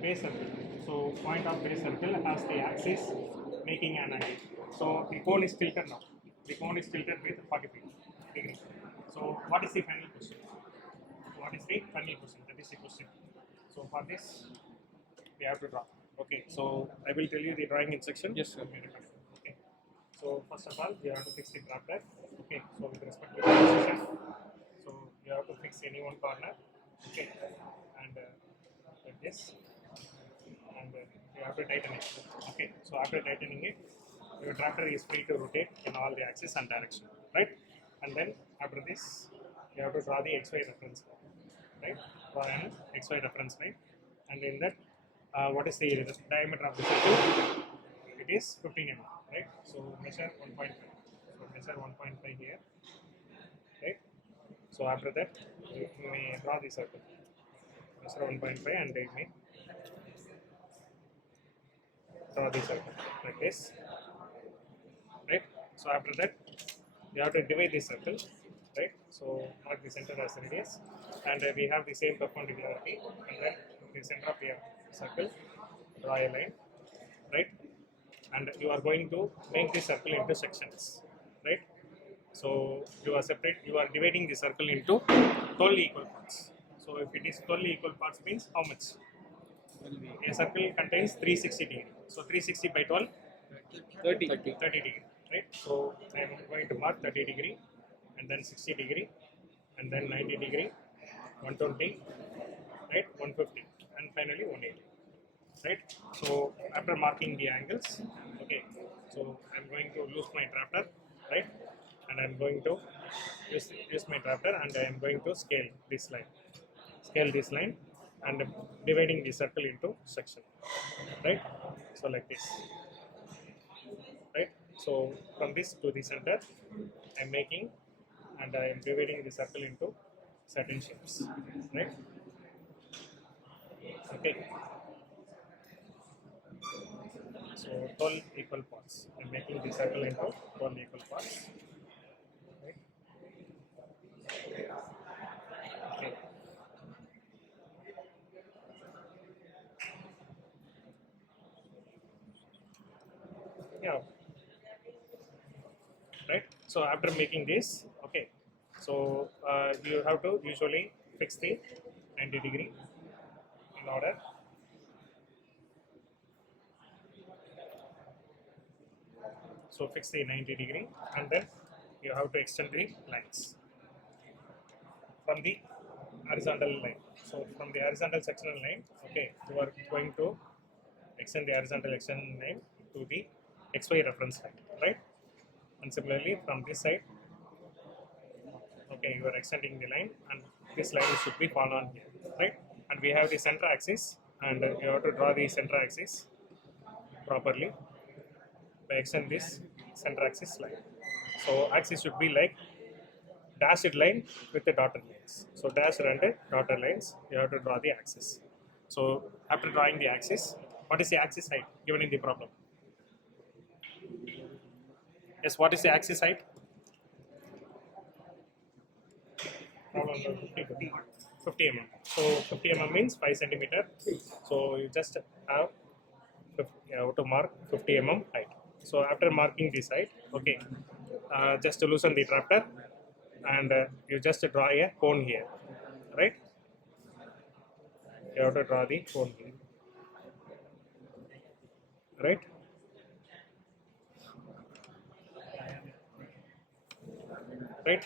base circle. So point of base circle has the axis making an angle. So the cone is tilted now. The cone is tilted with 45 degree. So what is the final question? What is the final question? That is the question. So for this, we have to draw. Okay. So I will tell you the drawing instruction. Yes, sir. Okay. So first of all, we have to fix the trapper. Okay. So with respect to the position, so you have to fix any one corner. Okay. And like this, and you have to tighten it. Okay. So after tightening it, your trapper is free to rotate in all the axis and direction, right? And then after this, you have to draw the XY reference, right? Draw an XY reference line, and in that, what is the diameter of the circle? It is 15 mm, right? So measure 1.5. So measure 1.5 here, right? So after that, you may draw the circle. Measure 1.5 and you may draw the circle like this, right? So after that, you have to divide the circle, right? So mark the center as radius, and we have the same perpendicularity, and then the center of the circle, draw a line, right? And you are going to make the circle into sections, right? So you are dividing the circle into 12 equal parts. So if it is 12 equal parts means how much? A circle contains 360 degree. So 360 by 12, 30 degree, right? So I am going to mark 30 degree, and then 60 degree, and then 90 degree, 120, right? 150, and finally 180, right? So after marking the angles, okay, so I'm going to lose my trapper, right? And I'm going to use my trapper, and I am going to scale this line, and dividing the circle into section, right? So like this, right? So from this to the center, I'm making, and I am dividing the circle into certain shapes, right? Okay. So 12 equal parts. I'm making the circle into 12 equal parts. Right? Okay. Yeah. Right. So after making this, okay. So you have to usually fix the 90 degree in order. So fix the 90 degree, and then you have to extend the lines from the horizontal line. So from the horizontal sectional line, okay, you are going to extend the horizontal extension line to the XY reference line, right? And similarly from this side, okay, you are extending the line, and this line should be fall on here, right? And we have the center axis, and you have to draw the center axis properly by extend this center axis line. So axis should be like dashed line with the dotted lines. So dashed and dotted lines, you have to draw the axis. So after drawing the axis, what is the axis height given in the problem? Yes, what is the axis height? Problem 50 mm. So 50 mm means 5 centimeter. So you just have to mark 50 mm height. So after marking this height, okay, just to loosen the trapper, and you just draw a cone here, right? You have to draw the cone here, right? Right.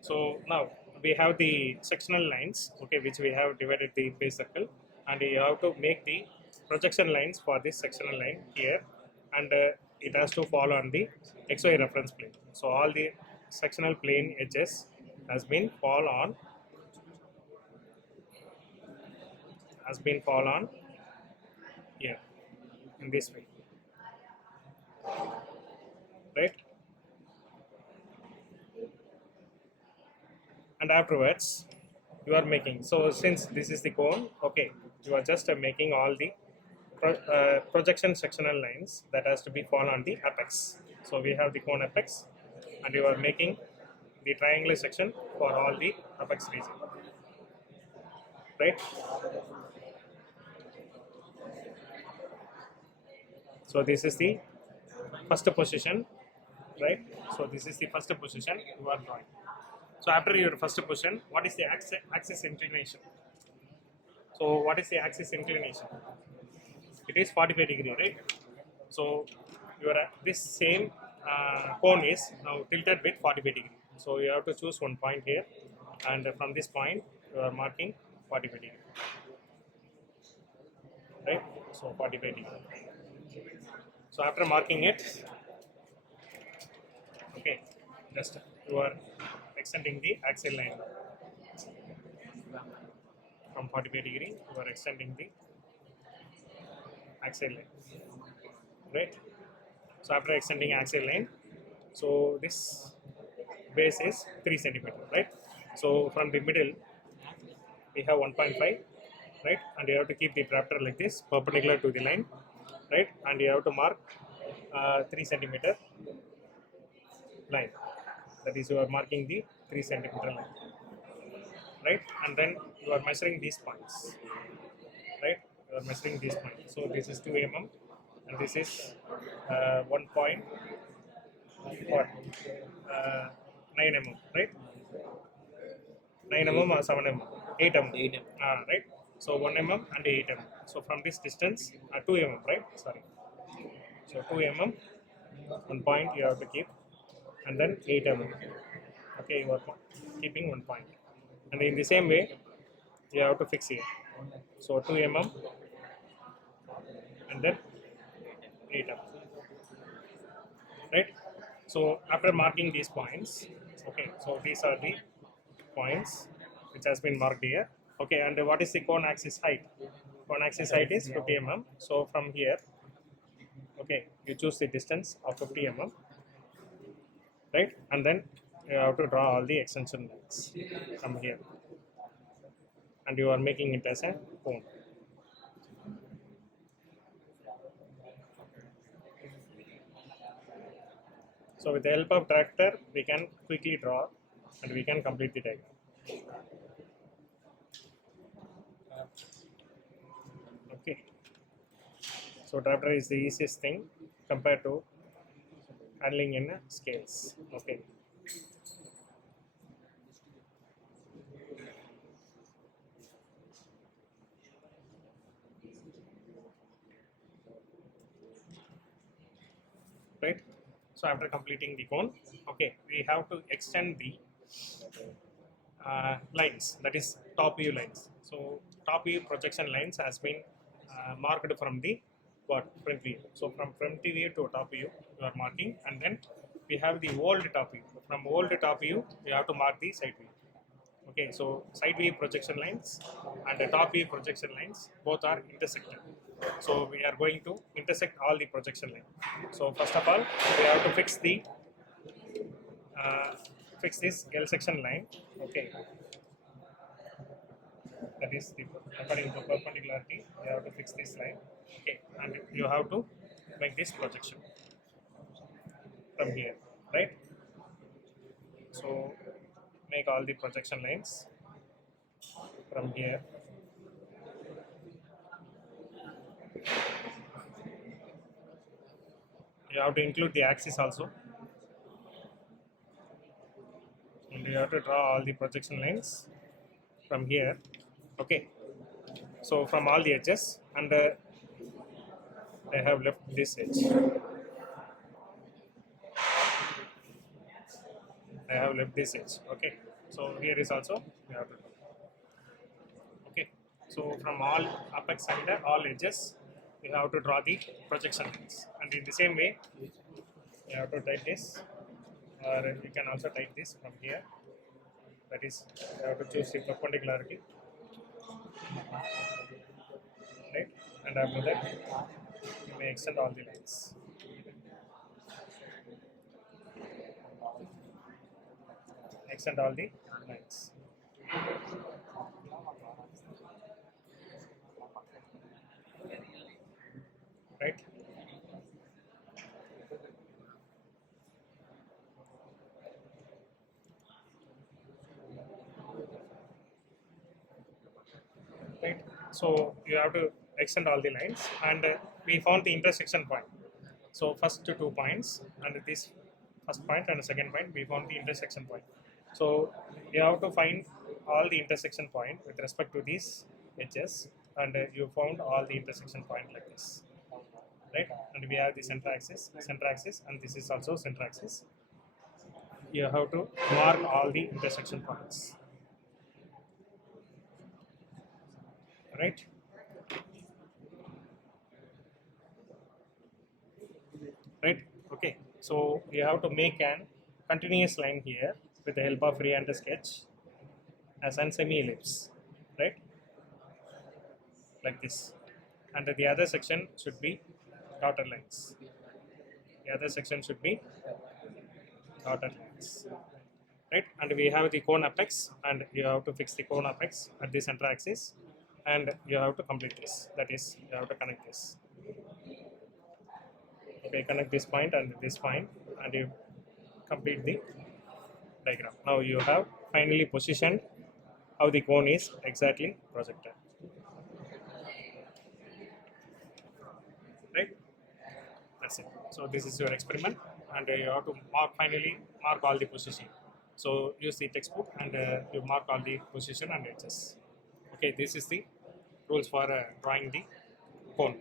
So now we have the sectional lines, okay, which we have divided the base circle, and you have to make the projection lines for this sectional line here, and it has to fall on the XY reference plane. So all the sectional plane edges has been fall on here in this way, right? And afterwards you are making, so since this is the cone, okay, you are just making all the projection sectional lines that has to be fall on the apex. So we have the cone apex, and you are making the triangular section for all the apex region, right? So this is the first position, right? So this is the first position you are drawing. So after your first position, what is the axis inclination? So what is the axis inclination? It is 45 degree, right? So your this same cone is now tilted with 45 degree. So you have to choose one point here, and from this point you are marking 45 degree, right? So 45 degree. So after marking it, okay, just you are extending the axial line from 45 degree. You are extending the axial line, right? So after extending axial line, so this base is 3 centimeter, right? So from the middle we have 1.5, right? And you have to keep the drafter like this, perpendicular to the line, right? And you have to mark 3 centimeter line. That is, you are marking the 3 centimeter line, right? And then you are measuring these points, right? You are measuring these points. So this is 2 mm, and this is 1 point, what? 9 mm, right? 9 mm or 7 mm, 8 mm, 8 mm. Right? So 1 mm and 8 mm. So from this distance, 2 mm, right? Sorry. So 2 mm, 1 point you have to keep, and then 8 mm. Okay, you are keeping 1 point. And in the same way, you have to fix here. So 2 mm and then 8 mm, right? So after marking these points, okay, so these are the points which has been marked here. Okay, and what is the cone axis height? Cone axis height is 50 mm. So from here, okay, you choose the distance of 50 mm, right? And then you have to draw all the extension lines from here, and you are making it as a cone. So with the help of tractor, we can quickly draw and we can complete the diagram. Okay. So tractor is the easiest thing compared to handling in scales. Okay. Right. So after completing the cone, okay, we have to extend the lines, that is top view lines. So top view projection lines has been marked from the front view. So from front view to top view you are marking, and then we have the old top view. From old top view you have to mark the side view. Okay, so side view projection lines and the top view projection lines both are intersected. So we are going to intersect all the projection lines. So first of all, we have to fix the fix this L section line. Okay, that is the according to perpendicularity. You have to fix this line. Okay, and you have to make this projection from here, right? So make all the projection lines from here. You have to include the axis also, and you have to draw all the projection lines from here. Okay, so from all the edges, and I have left this edge. I have left this edge. Okay, so here is also you have to do. Okay, so from all apex and all edges, you have to draw the projection lines, and in the same way, you have to type this, or you can also type this from here. That is, you have to choose the perpendicularity, right? And after that, you may extend all the lines. Extend all the lines. Right? Right. So you have to extend all the lines, and we found the intersection point. So first two points, and this first point and the second point, we found the intersection point. So you have to find all the intersection point with respect to these edges, and you found all the intersection point like this, right? And we have the center axis, and this is also center axis. You have to mark all the intersection points, right? Right? Okay. So you have to make an continuous line here with the help of freehand sketch as an semi-ellipse, right? Like this. And the other section should be dotted lines. The other section should be dotted lines, right? And we have the cone apex, and you have to fix the cone apex at the center axis, and you have to complete this. That is, you have to connect this. Okay, connect this point and this point, and you complete the diagram. Now you have finally positioned how the cone is exactly projected, right? That's it. So this is your experiment, and you have to finally mark all the position. So use the textbook, and you mark all the position and edges. Okay, this is the rules for drawing the cone.